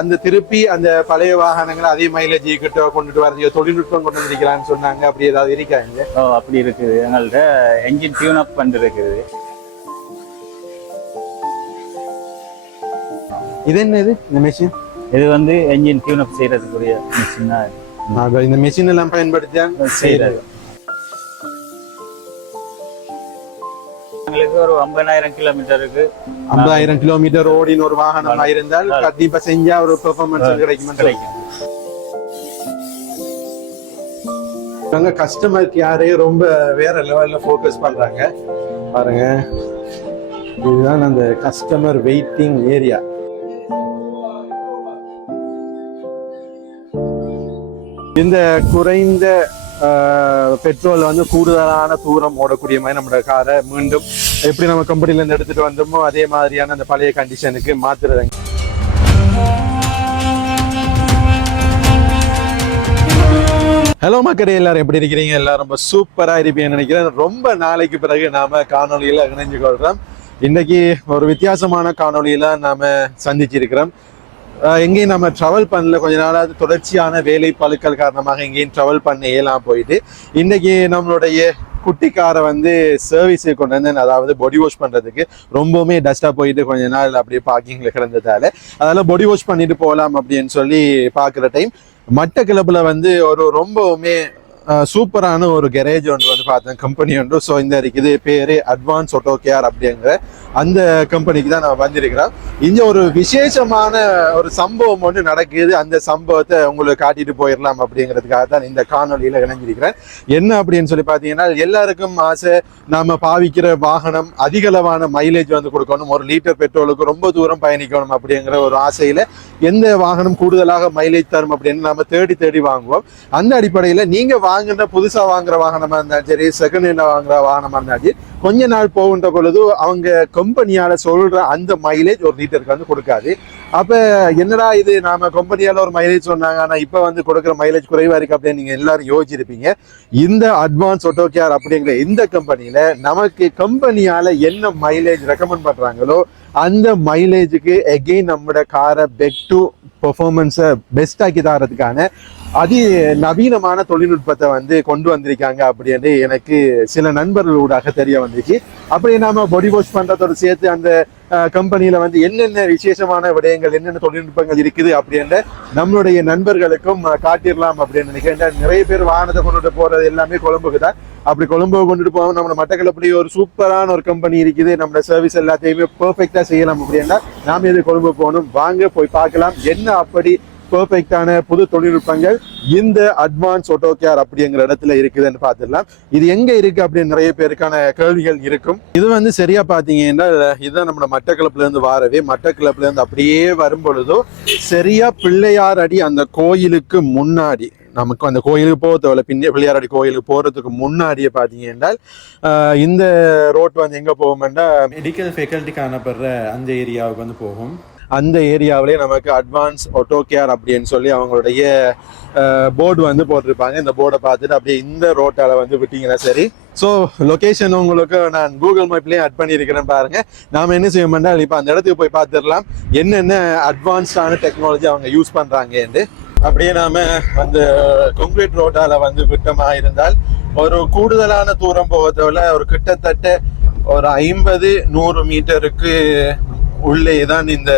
அந்த திருப்பி அந்த பழைய வாகனங்களை அதே மைலேஜ் கிட்ட கொண்டுட்டு வரது தொழில்நுட்பம் கொண்டு வந்திருக்கலாம்னு சொன்னாங்க. அப்படி ஏதாவது இருக்காங்க? அப்படி இருக்குது. எங்கள்கிட்ட என்ஜின் டியூன் அப் பண்ணி இருக்குது. இது என்னது இந்த மெஷின்? இது வந்து என்ஜின் டியூன் அப் செய்யறதுக்குரிய மிஷின் தான். இந்த மிஷின் எல்லாம் பயன்படுத்தி செய்யறது. எங்களுக்கு ஒரு 50,000 கிலோமீட்டருக்கு 50,000 கிலோமீட்டர் ஓடின ஒரு வாகனம் இருந்தால் கண்டிப்பா செஞ்சா ஒரு பெர்ஃபார்மன்ஸ் கிடைக்கும். கஸ்டமர் கேரே ரொம்ப வேற லெவல்ல ஃபோக்கஸ் பண்றாங்க பாருங்க. இதுதான் அந்த கஸ்டமர் வெயிட்டிங் ஏரியா. இந்த குறைந்த பெட்ரோல் வந்து கூடுதலான தூரம் ஓடக்கூடிய மாதிரி நம்மளோட காரை மீண்டும் எப்படி நம்ம கம்பெனில இருந்து எடுத்துட்டு வந்தோமோ அதே மாதிரியான அந்த பழைய கண்டிஷனுக்கு மாத்துறதுங்க. ஹலோ மக்களே, எல்லாரும் எப்படி இருக்கிறீங்க? எல்லாரும் ரொம்ப சூப்பரா இருப்பீங்கன்னு நினைக்கிறேன். ரொம்ப நாளைக்கு பிறகு நாம காணொலியில இணைஞ்சு கொள்றோம். இன்னைக்கு ஒரு வித்தியாசமான காணொலியில நாம சந்திச்சிருக்கிறோம். எங்கேயும் நம்ம ட்ராவல் பண்ணல, கொஞ்ச நாளாவது தொடர்ச்சியான வேலை பழுக்கள் காரணமாக எங்கேயும் ட்ராவல் பண்ண இயலாம் போயிட்டு இன்னைக்கு நம்மளுடைய குட்டிக்காரை வந்து சர்வீஸுக்கு கொண்டு வந்து, அதாவது பாடி வாஷ் பண்ணுறதுக்கு ரொம்பவுமே டஸ்ட்டாக போயிட்டு கொஞ்ச நாள் அப்படியே பார்க்கிங்கில் கிடந்ததால அதெல்லாம் பாடி வாஷ் பண்ணிட்டு போகலாம் அப்படின்னு சொல்லி பார்க்குற டைம் மட்டக்களப்பில் வந்து ஒரு ரொம்பவுமே சூப்பரான ஒரு கெரேஜ் ஒன்று வந்து பார்த்தேன், கம்பெனி ஒன்று. ஸோ இந்த இருக்குது பேர் அட்வான்ஸ் ஆட்டோ கேர் அப்படிங்கிற அந்த கம்பெனிக்கு தான் நான் வந்திருக்கிறேன். இங்கே ஒரு விசேஷமான ஒரு சம்பவம் ஒன்று நடக்குது. அந்த சம்பவத்தை உங்களுக்கு காட்டிட்டு போயிடலாம் அப்படிங்கிறதுக்காக தான் இந்த காணொலியில் இணைஞ்சிருக்கிறேன். என்ன அப்படின்னு சொல்லி பார்த்தீங்கன்னா, எல்லாருக்கும் ஆசை நாம் பாவிக்கிற வாகனம் அதிகளவான மைலேஜ் வந்து கொடுக்கணும், ஒரு லிட்டர் பெட்ரோலுக்கு ரொம்ப தூரம் பயணிக்கணும் அப்படிங்கிற ஒரு ஆசையில் எந்த வாகனம் கூடுதலாக மைலேஜ் தரும் அப்படின்னு நம்ம தேடி தேடி வாங்குவோம். அந்த அடிப்படையில் நீங்கள் வாங்குற புதுசா வாங்குற வாகனமா இருந்தாலும் சரி, செகண்ட் ஹேண்ட் வாங்குற வாகனமா இருந்தாலும் கொஞ்ச நாள் போகின்ற பொழுது அவங்க கம்பெனியால சொல்ற அந்த மைலேஜ் ஒரு லிட்டருக்கு வந்து கொடுக்காது. அப்ப என்னடா இது, நாம கம்பெனியால ஒரு மைலேஜ் சொன்னாங்க, ஆனா இப்ப வந்து கொடுக்குற மைலேஜ் குறைவா இருக்கு அப்படின்னு நீங்க எல்லாரும் யோசிச்சிருப்பீங்க. இந்த அட்வான்ஸ் ஆட்டோ கேர் அப்படிங்கிற இந்த கம்பெனியில நமக்கு கம்பெனியால என்ன மைலேஜ் ரெக்கமெண்ட் பண்றாங்களோ அந்த மைலேஜுக்கு எகெயின் நம்மளோட காரை பெக் டு பெர்ஃபார்மன்ஸை பெஸ்ட் ஆக்கி தரதுக்கான நவீனமான தொழில்நுட்பத்தை வந்து கொண்டு வந்திருக்காங்க அப்படின்னு எனக்கு சில நண்பர்களூடாக தெரிய வந்துச்சு. அப்படி நாம பாடி வாஷ் பண்றதோடு சேர்த்து அந்த கம்பெனியில வந்து என்னென்ன விசேஷமான விடயங்கள், என்னென்ன தொழில்நுட்பங்கள் இருக்குது அப்படின்னு நம்மளுடைய நண்பர்களுக்கும் காட்டிடலாம் அப்படின்னு நினைக்கிறேன். நிறைய பேர் வாகனத்தை கொண்டுட்டு போறது எல்லாமே கொழும்புக்கு தான். அப்படி கொழும்பு கொண்டுட்டு போவோம், நம்ம மட்டக்களப்பிலேயே ஒரு சூப்பரான ஒரு கம்பெனி இருக்குது, நம்மளோட சர்வீஸ் எல்லாத்தையுமே பெர்ஃபெக்டா செய்யலாம் அப்படின்னா நாம இது கொழும்பு போகணும். வாங்க போய் பார்க்கலாம் என்ன அப்படி பெர்ஃபெக்டான புது தொழில்நுட்பங்கள் இந்த அட்வான்ஸ் ஆட்டோ கேர் அப்படிங்கிற இடத்துல இருக்குதுன்னு பார்த்துடலாம். இது எங்க இருக்கு அப்படின்னு நிறைய பேருக்கான கேள்விகள் இருக்கும். இது வந்து சரியா பாத்தீங்கன்னா, இதுதான் நம்ம மட்டக்களப்புல இருந்து வாரவே, மட்டக்களப்புல இருந்து அப்படியே வரும் பொழுதோ சரியா பிள்ளையார் அடி அந்த கோயிலுக்கு முன்னாடி, நமக்கு அந்த கோயிலுக்கு போக தேவையில்ல, பின்னே பிள்ளையாரடி கோயிலுக்கு போறதுக்கு முன்னாடியே பாத்தீங்க என்றால் இந்த ரோட் வந்து எங்க போகும்னா மெடிக்கல் ஃபேக்கல்ட்டி காணப்படுற அந்த ஏரியாவுக்கு வந்து போகும். அந்த ஏரியாவிலே நமக்கு அட்வான்ஸ் ஆட்டோ கேர் அப்படின்னு சொல்லி அவங்களுடைய போர்டு வந்து போட்டிருப்பாங்க. இந்த போர்டை பார்த்துட்டு அப்படியே இந்த ரோட்டால வந்து விட்டீங்கன்னா சரி. ஸோ லொக்கேஷன் உங்களுக்கு நான் கூகுள் மேப்லேயும் ஆட் பண்ணியிருக்கிறேன் பாருங்க. நாம என்ன செய்ய மாட்டோம், இப்போ அந்த இடத்துக்கு போய் பார்த்துடலாம் என்னென்ன அட்வான்ஸ்டான டெக்னாலஜி அவங்க யூஸ் பண்றாங்கன்னு. அப்படியே நாம அந்த கான்கிரீட் ரோட்டால வந்து விட்டமா இருந்தால் ஒரு கூடுதலான தூரம் போவதில் ஒரு கிட்டத்தட்ட ஒரு 50-100 மீட்டருக்கு உள்ளே தான் இந்த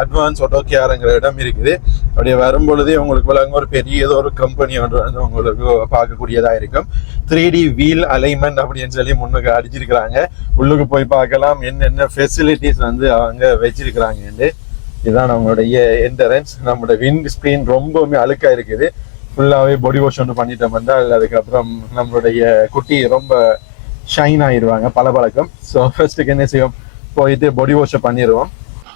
அட்வான்ஸ் ஆட்டோ கேருங்கிற இடம் இருக்குது. அப்படியே வரும்பொழுதே உங்களுக்கு விளங்க ஒரு பெரிய ஏதோ ஒரு கம்பெனி ஒன்று வந்து உங்களுக்கு பார்க்கக்கூடியதா இருக்கும். 3D வீல் அலைன்மெண்ட் அப்படின்னு சொல்லி முன்னுக்கு அடிச்சிருக்கிறாங்க. உள்ளுக்கு போய் பார்க்கலாம் என்னென்ன ஃபெசிலிட்டிஸ் வந்து அவங்க வச்சிருக்கிறாங்கன்னு. இதுதான் நம்மளுடைய என்ட்ரன்ஸ். நம்மளோட விண்ட் ஸ்கிரீன் ரொம்பவுமே அழுக்கா இருக்குது. ஃபுல்லாவே பாடி வாஷ் ஒன்று பண்ணிட்டோம் வந்தால் அதுக்கப்புறம் நம்மளுடைய குட்டி ரொம்ப ஷைன் ஆயிடுவாங்க, பளபளக்கும். ஸோ ஃபர்ஸ்ட்டுக்கு என்ன செய்வோம், போயிட்டு பாடி வாஷை பண்ணிடுவோம்.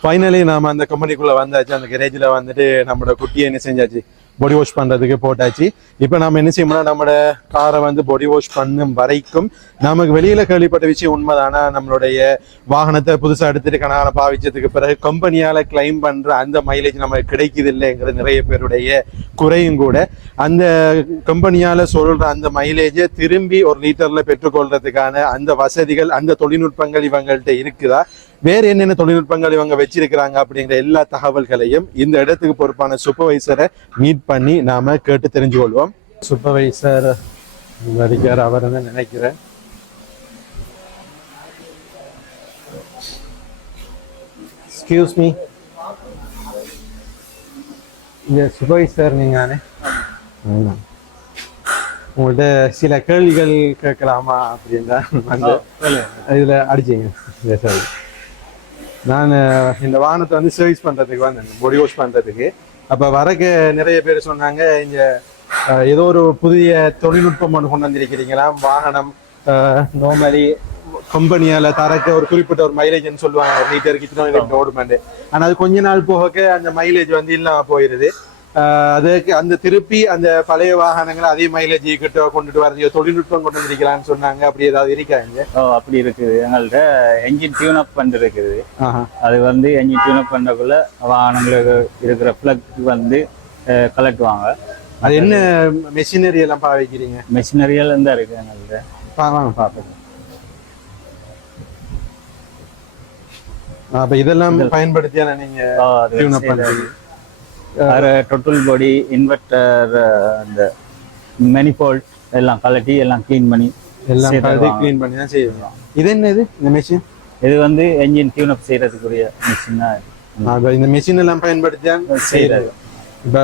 ஃபைனலி நாம அந்த கம்பெனிக்குள்ள வந்தாச்சு. அந்த கெரேஜில் வந்துட்டு நம்மளோட குட்டியை என்ன செஞ்சாச்சு, பாடி வாஷ் பண்றதுக்கு போட்டாச்சு. இப்போ நம்ம என்ன செய்யணும்னா, நம்மளோட காரை வந்து பாடி வாஷ் பண்ணும் வரைக்கும் நமக்கு வெளியில கேள்விப்பட்ட விஷயம் உண்மைதானா, நம்மளுடைய வாகனத்தை புதுசாக எடுத்துட்டு கணக்கான பாவிச்சதுக்கு பிறகு கம்பெனியால கிளைம் பண்ற அந்த மைலேஜ் நமக்கு கிடைக்குது இல்லைங்கிற நிறைய பேருடைய குறையும் கூட. அந்த கம்பெனியால சொல்ற அந்த மைலேஜை திரும்பி ஒரு லிட்டர்ல பெற்றுக்கொள்றதுக்கான அந்த வசதிகள், அந்த தொழில்நுட்பங்கள் இவங்கள்ட்ட இருக்குதா, வேற என்னென்ன தொழில்நுட்பங்கள் இவங்க வச்சிருக்கிறாங்க அப்படிங்கிற எல்லா தகவல்களையும் இந்த இடத்துக்கு பொறுப்பான சூப்பர்வைசரை மீட் பண்ணி நாம கேட்டு தெரிஞ்சு கொள்வோம். சூப்பர்வைசர் வருகிறார் அவர் நினைக்கிறேன். எக்ஸ்கியூஸ் மீ, இந்த சூப்பர்வைசர் நீங்க உங்கள்கிட்ட சில கேள்விகள் கேட்கலாமா அப்படின்னா வந்து இதுல அடிச்சிங்க. சார், நான் இந்த வாகனத்தை வந்து சர்வீஸ் பண்றதுக்கு வந்தேன், பாடி வாஷ் பண்றதுக்கு. அப்ப வரக்கு நிறைய பேர் சொன்னாங்க, இங்க ஏதோ ஒரு புதிய தொழில்நுட்பம் ஒன்று கொண்டு வந்திருக்கிறீங்களா, வாகனம் நார்மலி கம்பெனியால தரக்க ஒரு குறிப்பிட்ட ஒரு மைலேஜ்னு சொல்லுவாங்க, ஒரு லிட்டருக்கு இத்தனை ஓடுமெண்டு. ஆனா அது கொஞ்ச நாள் போக அந்த மைலேஜ் வந்து இல்லாம போயிருது. அதுக்கு அந்த திருப்பி அந்த பழைய வாகனங்களை அதே மைலேஜ் கிட்ட கொண்டுட்டு வரது தொழில்நுட்பம் கொண்டு வந்திருக்கலாம்னு சொன்னாங்க. அப்படி ஏதாவது இருக்காங்க? அப்படி இருக்குது. எங்கள்கிட்ட என்ஜின் டியூன் அப் பண்ணி இருக்குது. அது வந்து என்ஜின் டியூன் அப் பண்ணக்குள்ள வாகனங்களுக்கு இருக்கிற பிளக் வந்து கலட்டுவாங்க. அது என்ன மெஷினரி எல்லாம் பாவிக்கிறீங்க? மெஷினரி எல்லாம் தான் இருக்கு எங்கள்கிட்ட. வாங்க பாப்போம். அப்ப இதெல்லாம் பயன்படுத்தியா நீங்க டியூன் அப் பண்றீங்க? டோட்டல் பாடி இன்வெர்டர் அந்த மெனிஃபோல்ட் எல்லாம் கலட்டி எல்லாம் கிளீன் பண்ணி கிளீன் பண்ணி தான் செய்யலாம். இது என்னது இந்த மெஷின்? இது வந்து என்ஜின் டியூன் அப் செய்யறதுக்குரிய மெஷின் தான். இந்த மெஷின் எல்லாம் பயன்படுத்தி செய்யறது. இப்ப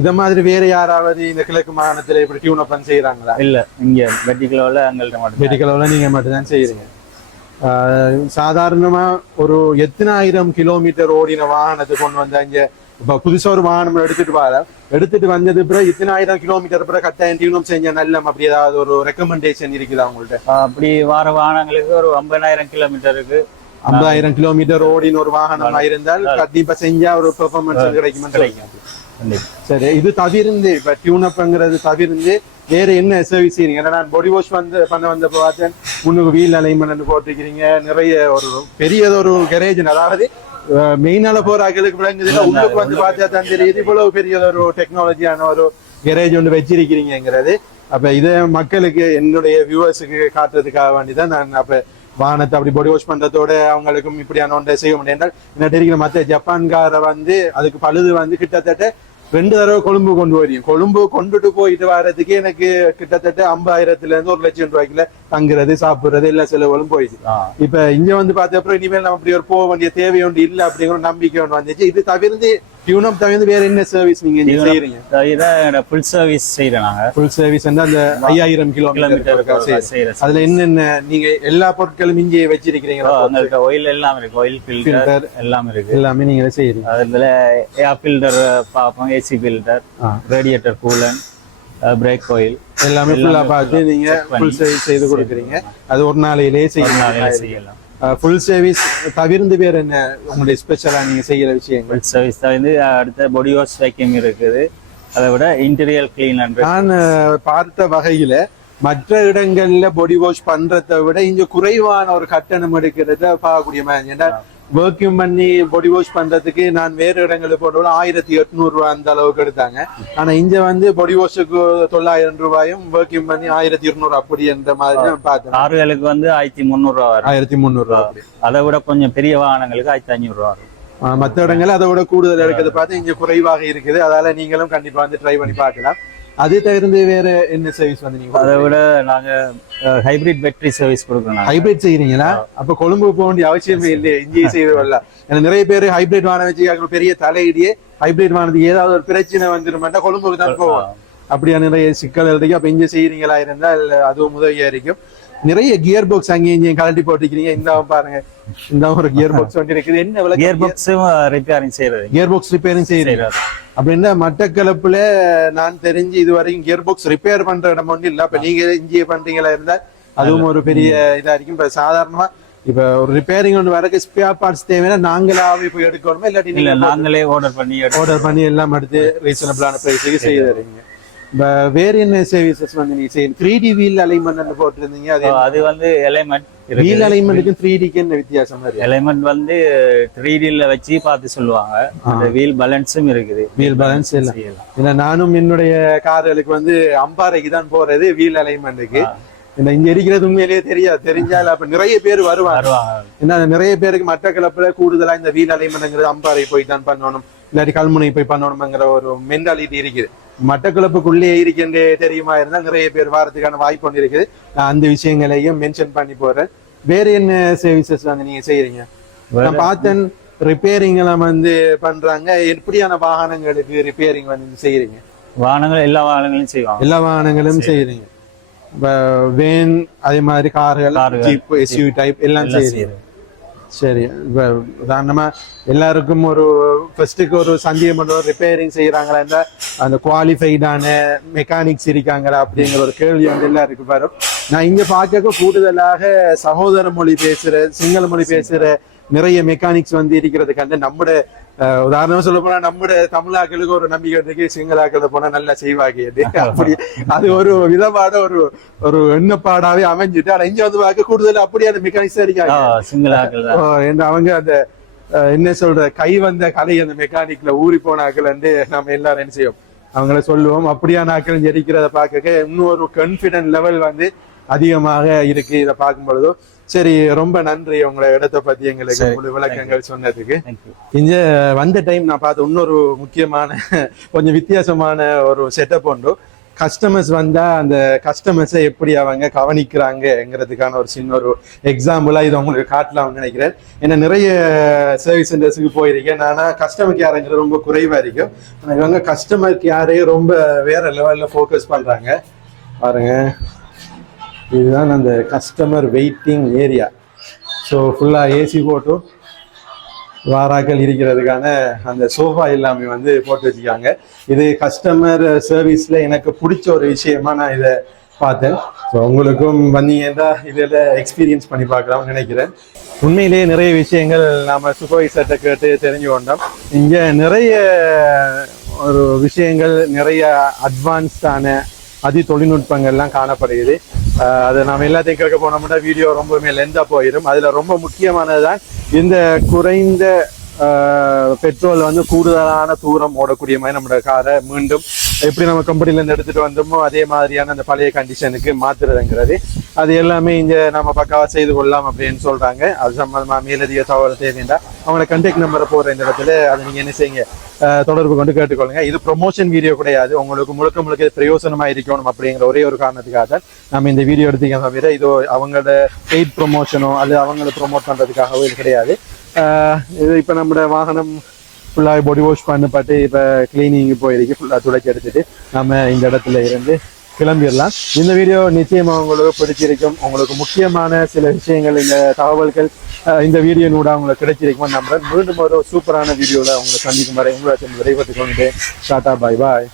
இத மாதிரி வேற யாராவது இந்த கிழக்கு மாகாணத்துல இப்படி டியூன் அப் செய்யறாங்களா? இல்ல, இங்க வெட்டிக்கலோல எங்கள்கிட்ட மட்டும். வெட்டிக்கலோல நீங்க மட்டும் தான் செய்யறீங்க. சாதாரணமா ஒரு எத்தனை ஆயிரம் கிலோமீட்டர் ஓடின வாகனத்தை கொண்டு வந்தா இங்க இப்ப புதுசா ஒரு வாகனம் எடுத்துட்டு வந்தது பிறகு இத்தனை ஆயிரம் கிலோமீட்டர் பிறகு கட்டாயம் டியூன் செஞ்ச நல்ல அப்படி ஏதாவது ஒரு ரெக்கமெண்டேஷன் இருக்குதா உங்கள்ட்ட? அப்படி வார வாகனங்களுக்கு ஒரு 50,000 கிலோமீட்டருக்கு 50,000 கிலோமீட்டர் ஓடின ஒரு வாகனம் இருந்தால் கண்டிப்பா செஞ்சா ஒரு பெர்ஃபார்மன்ஸ் கிடைக்கும். சரி, இது தவிர்ந்து இப்ப டியூன் அப்ங்கிறது தவிர்ந்து வேற என்ன சர்வீஸ் செய்றீங்க? நான் பாடி வாஷ் பண்ண வந்தப்போ பார்த்தேன், முன்னுக்கு வீல் அலைன்மெண்ட் போட்டிருக்கிறீங்க. நிறைய ஒரு பெரியதொரு கரேஜ், அதாவது மெயினால போற ஆக்களுக்கு விளங்குதுல, உள்ளுக்கு வந்து பார்த்தா தான் தெரியுது இவ்வளவு பெரிய ஒரு டெக்னாலஜியான ஒரு கரேஜ் ஒன்று வச்சிருக்கிறீங்கிறது. அப்ப இதை மக்களுக்கு, என்னுடைய வியூவர்ஸுக்கு காட்டுறதுக்காக வேண்டிதான் நான் அப்ப வாகனத்தை அப்படி பாடி வாஷ் பண்றதோட அவங்களுக்கும் இப்படியான ஒன்றை செய்ய முடியும். என்ன தெரியுற மற்ற ஜப்பான்கார வந்து அதுக்கு பழுது வந்து கிட்டத்தட்ட 2 தடவை கொழும்பு கொண்டு வரையும். கொழும்பு கொண்டுட்டு போயிட்டு வர்றதுக்கு எனக்கு கிட்டத்தட்ட 50,000 இருந்து 1,00,000 ரூபாய்க்குள்ள தங்குறது சாப்பிடுறது எல்லா செலவுகளும் போயிடுச்சு. இப்ப இங்க வந்து பார்த்த அப்புறம் இனிமேல் நம்ம அப்படி ஒரு போக வேண்டிய தேவை ஒன்று இல்லை அப்படிங்கிற நம்பிக்கை ஒன்று வந்துச்சு. இது தவிர்த்து டியூன் அப் தவிர்த்து வேற என்ன சர்வீஸ் நீங்க செய்யறீங்க? ஃபுல் சர்வீஸ் செய்யறோம் நாங்க. ஃபுல் சர்வீஸ் வந்து அந்த 5,000 கிலோமீட்டர் அதுல என்னென்ன நீங்க எல்லா பொருட்களும் இங்கே வச்சிருக்கிறீங்களா? ஆயில் எல்லாம் இருக்கு, ஆயில் ஃபில்டர் எல்லாம் இருக்கு, எல்லாமே நீங்க செய்யறீங்க. அதுல ஏர் ஃபில்டர் பார்ப்போம், AC filter, radiator coolant, brake oil எல்லாமே ஃபுல்லா பார்த்து நீங்க ஃபுல் சர்வீஸ் செய்து கொடுக்குறீங்க. அது ஒரு நாளையிலே செய்யலாம். ஃபுல் சர்வீஸ் தவிர்த்து வேற என்ன உங்களுடைய ஸ்பெஷலா நீங்க செய்யற விஷயங்கள்? ஃபுல் சர்வீஸ் தவிர்த்து அடுத்த பாடி வாஷ் வேக்யூம் இருக்குது. அதை விட இன்டீரியர் கிளீன். நான் பார்த்த வகையில மற்ற இடங்கள்ல பாடி வாஷ் பண்றதை விட இங்க குறைவான ஒரு கட்டணம் எடுக்கிறத பார்க்கக்கூடிய மாதிரி. ஏன்னா வேக்யூம் பண்ணி பாடி வாஷ் பண்றதுக்கு நான் வேற இடங்களுக்கு போட்டோம் 1,800 ரூபாய் அந்த அளவுக்கு எடுத்தாங்க. ஆனா இங்க வந்து பாடி வாஷுக்கு 9,000 ரூபாயும் வேக்யூம் பண்ணி 1,200 அப்படி என்ற மாதிரி பார்த்தேன். கார்களுக்கு வந்து 1,300 ரூபா, 1,300 ரூபா. அதை விட கொஞ்சம் பெரிய வாகனங்களுக்கு 1,500 ரூபா. மற்ற இடங்கள் அதை விட கூடுதல் எடுக்கிறது பார்த்து இங்க குறைவாக இருக்குது. அதால நீங்களும் கண்டிப்பா வந்து ட்ரை பண்ணி பார்க்கலாம். அது தவிர்த்து வேற என்ன சர்வீஸ் வந்து நீங்க? அதை விட நாங்க ஹைபிரிட் பேட்டரி சர்வீஸ் கொடுக்கணும். ஹைபிரிட் செய்யறீங்களா? அப்ப கொழும்பு போக வேண்டிய அவசியமே இல்லையே, இங்கேயே செய்வதில்ல. ஏன்னா நிறைய பேர் ஹைபிரிட் வாகனம் வச்சு பெரிய தலையிடியே ஹைபிரிட் வாகனத்துக்கு ஏதாவது ஒரு பிரச்சனை வந்துருமாட்டா கொழும்புக்கு தான் போவோம். அப்படியா நிறைய சிக்கல் இருக்கு. அப்ப இங்க செய்யறீங்களா இருந்தால் அதுவும் உதவியா இருக்கும். நிறைய கியர் பாக்ஸ் அங்கேயும் இங்கேயும் கழட்டி போட்டுக்கிறீங்க. இந்த பாருங்க, இந்த ஒரு கியர் பாக்ஸ் வந்து இருக்குது. என்ன கியர் பாக்ஸும் ரிப்பேரிங் செய்யறது? கியர் பாக்ஸ் ரிப்பேரிங் செய்யறது அப்படின்னா மட்டக்களப்புல நான் தெரிஞ்சு இது வரைக்கும் கியர் பாக்ஸ் ரிப்பேர் பண்ற இடம் ஒன்று இல்ல. அப்ப நீங்க இங்கே பண்றீங்களா இருந்தா அதுவும் ஒரு பெரிய இதா இருக்கும். இப்ப சாதாரணமா இப்ப ஒரு ரிப்பேரிங் ஒன்று வரக்கு ஸ்பேர் பார்ட்ஸ் தேவைன்னா நாங்களாவே போய் எடுக்கணுமா இல்லாட்டி நாங்களே ஆர்டர் பண்ணி எல்லாம் எடுத்து ரீசனபிளான பிரைஸுக்கு செய்ய தரீங்க? வேற என்ன சர்வீசஸ் வந்து நீங்க செய்யணும்? 3D wheel alignment போட்டுருந்தீங்க. அது வந்து அலைன்மெண்ட் வீல் அலைன்மெண்ட்டுக்கு 3Dக்கு என்ன வித்தியாசம்? அலைன்மெண்ட் வந்து 3Dல வச்சு பார்த்து சொல்லுவாங்க. அந்த வீல் பேலன்ஸும் இருக்குது. வீல் பேலன்ஸ் எல்லாம் ஏன்னா நானும் என்னுடைய கார்களுக்கு வந்து அம்பாறைக்கு தான் போறது வீல் அலைன்மெண்ட்டுக்கு. இந்த இங்க இருக்கிறது உண்மையிலேயே தெரியாது. தெரிஞ்சால் அப்ப நிறைய பேர் வருவாங்க. ஏன்னா நிறைய பேருக்கு மட்டக்களப்புல கூடுதலா இந்த வீல் அலைமனங்கிறது அம்பாறை போய் தான் பண்ணணும், இல்லாட்டி கல்முனை போய் பண்ணணுங்கிற ஒரு மென்டாலிட்டி இருக்குது. மட்டக்களப்புக்குள்ளே இருக்கின்றே தெரியுமா இருந்தால் நிறைய பேர் வாரத்துக்கான வாய்ப்பு ஒன்று இருக்குது. நான் அந்த விஷயங்களையும் மென்ஷன் பண்ணி போறேன். வேற என்ன சர்வீசஸ் வந்து நீங்க செய்யறீங்க? நான் பார்த்தேன் ரிப்பேரிங் எல்லாம் வந்து பண்றாங்க. எப்படியான வாகனங்களுக்கு ரிப்பேரிங் வந்து செய்யறீங்க? வாகனங்கள் எல்லா வாகனங்களையும் செய்வாங்க. எல்லா வாகனங்களும் செய்யறீங்க. வேன் அதே மாதிரி கார்கள், ஜீப், எஸ்யூவி டைப் எல்லாம் செய்யறீங்க. சரி, இப்போ உதாரணமா எல்லாருக்கும் ஒரு ஃபர்ஸ்ட்டுக்கு ஒரு சந்தேகம் பண்ணுவோம், ரிப்பேரிங் செய்யறாங்களா இருந்தா அந்த குவாலிஃபைடான மெக்கானிக்ஸ் இருக்காங்களா அப்படிங்கிற ஒரு கேள்வி வந்து எல்லாருக்கும் வரும். நான் இங்க பார்க்க கூடுதலாக சகோதர மொழி பேசுற, சிங்கள மொழி பேசுற நிறைய மெக்கானிக்ஸ் வந்து இருக்கிறதுக்காண்ட நம்மட உதாரணமா சொல்ல போனா நம்மட தமிழாக்களுக்கு ஒரு நம்பிக்கை இருக்கு, சிங்களாக்கள் போனா நல்லா செய்வாங்க. அப்படி அது ஒரு விதமான ஒரு ஒரு எண்ணப்பாடாவே அமைஞ்சிட்டு. ஆனா இங்க வந்து பார்க்க கூடுதல் அப்படியே மெக்கானிக்ஸ் இருக்காங்க. அவங்க அந்த என்ன சொல்ற கை வந்த கலை அந்த மெக்கானிக்ல ஊறி போன ஆக்கள் வந்து நம்ம எல்லாரும் என்ன செய்வோம், அவங்கள சொல்லுவோம். அப்படியான ஆக்கள் ஜெரிக்கிறத பார்க்க இன்னும் ஒரு கான்பிடன்ட் லெவல் வந்து அதிகமாக இருக்கு இதை பார்க்கும் பொழுதோ. சரி, ரொம்ப நன்றி உங்களை இடத்தை பத்தி எங்களுக்கு உங்களுக்கு விளக்கங்கள் சொன்னதுக்கு. இங்க வந்த டைம் நான் பார்த்த இன்னொரு முக்கியமான கொஞ்சம் வித்தியாசமான ஒரு செட்டப் உண்டு. கஸ்டமர்ஸ் வந்தா அந்த கஸ்டமர்ஸை எப்படி அவங்க கவனிக்கிறாங்கிறதுக்கான ஒரு சின்ன ஒரு எக்ஸாம்பிளா இதை உங்களுக்கு காட்டலாம்னு நினைக்கிறேன். ஏன்னா நிறைய சர்வீஸ் சென்டர்ஸுக்கு போயிருக்கேன். ஆனா கஸ்டமர் கேருங்கிறது ரொம்ப குறைவா இருக்கும். இவங்க கஸ்டமர் கேரையும் ரொம்ப வேற லெவல்ல ஃபோக்கஸ் பண்றாங்க. பாருங்க, இதுதான் அந்த கஸ்டமர் வெயிட்டிங் ஏரியா. ஸோ ஃபுல்லாக ஏசி போட்டு வாராக்கள் இருக்கிறதுக்கான அந்த சோஃபா எல்லாமே வந்து போட்டு வச்சுக்காங்க. இது கஸ்டமர் சர்வீஸில் எனக்கு பிடிச்ச ஒரு விஷயமா நான் இதை பார்த்தேன். ஸோ உங்களுக்கும் வந்தீங்கன்னா இதில் எக்ஸ்பீரியன்ஸ் பண்ணி பார்க்கலாம்னு நினைக்கிறேன். உண்மையிலேயே நிறைய விஷயங்கள் நாம் சூப்பர்வைசர்கிட்ட கேட்டு தெரிஞ்சு கொண்டோம். இங்கே நிறைய ஒரு விஷயங்கள், நிறைய அட்வான்ஸ்டான தொழில்நுட்பங்கள்லாம் காணப்படுகிறது. அதை நாம் எல்லாத்தையும் கேட்க போனோம்னா வீடியோ ரொம்பவுமே லென்த்தாக போயிடும். அதில் ரொம்ப முக்கியமானதுதான் இந்த குறைந்த பெட்ரோல் வந்து கூடுதலான தூரம் ஓடக்கூடிய மாதிரி நம்மளோட காரை மீண்டும் எப்படி நம்ம கம்பெனிலேருந்து எடுத்துகிட்டு வந்தோமோ அதே மாதிரியான அந்த பழைய கண்டிஷனுக்கு மாற்றுறதுங்கிறது. அது எல்லாமே இங்கே நம்ம பக்காவாக செய்து கொள்ளலாம் அப்படின்னு சொல்கிறாங்க. அது சம்பந்தமாக மேலதிக தகவல் தேவைண்டா அவங்களோட கண்டெக்ட் நம்பரை போகிற இந்த இடத்துல அதை நீங்கள் என்ன செய்யுங்க, தொடர்பு கொண்டு கேட்டுக்கொள்ளுங்க. இது ப்ரொமோஷன் வீடியோ கிடையாது, உங்களுக்கு முழுக்க முழுக்க பிரயோசனமாக இருக்கணும் அப்படிங்கிற ஒரே ஒரு காரணத்துக்காக நம்ம இந்த வீடியோ எடுத்துக்க தவிர இது அவங்களோட பெய்ட் ப்ரொமோஷனோ அல்லது அவங்களை ப்ரொமோட் பண்ணுறதுக்காகவோ இது கிடையாது. இது இப்போ நம்மளோட வாகனம் ஃபுல்லாக பாடி வாஷ் பண்ணப்பட்டு இப்போ கிளீனிங்கு போயிருக்கு. ஃபுல்லாக துடைச்சி எடுத்துட்டு நம்ம இந்த இடத்துல இருந்து கிளம்பிடலாம். இந்த வீடியோ நிச்சயமாக உங்களுக்கு பிடிச்சிருக்கும். உங்களுக்கு முக்கியமான சில விஷயங்கள், இந்த தகவல்கள் இந்த வீடியோனூட உங்களுக்கு கிடைச்சிருக்குமா நம்புறேன். மீண்டும் ஒரு சூப்பரான வீடியோவில் உங்களை சந்திக்கும் வரை உங்களை விரைவத்துக்கு வந்துட்டு டாடா பாய் பாய்.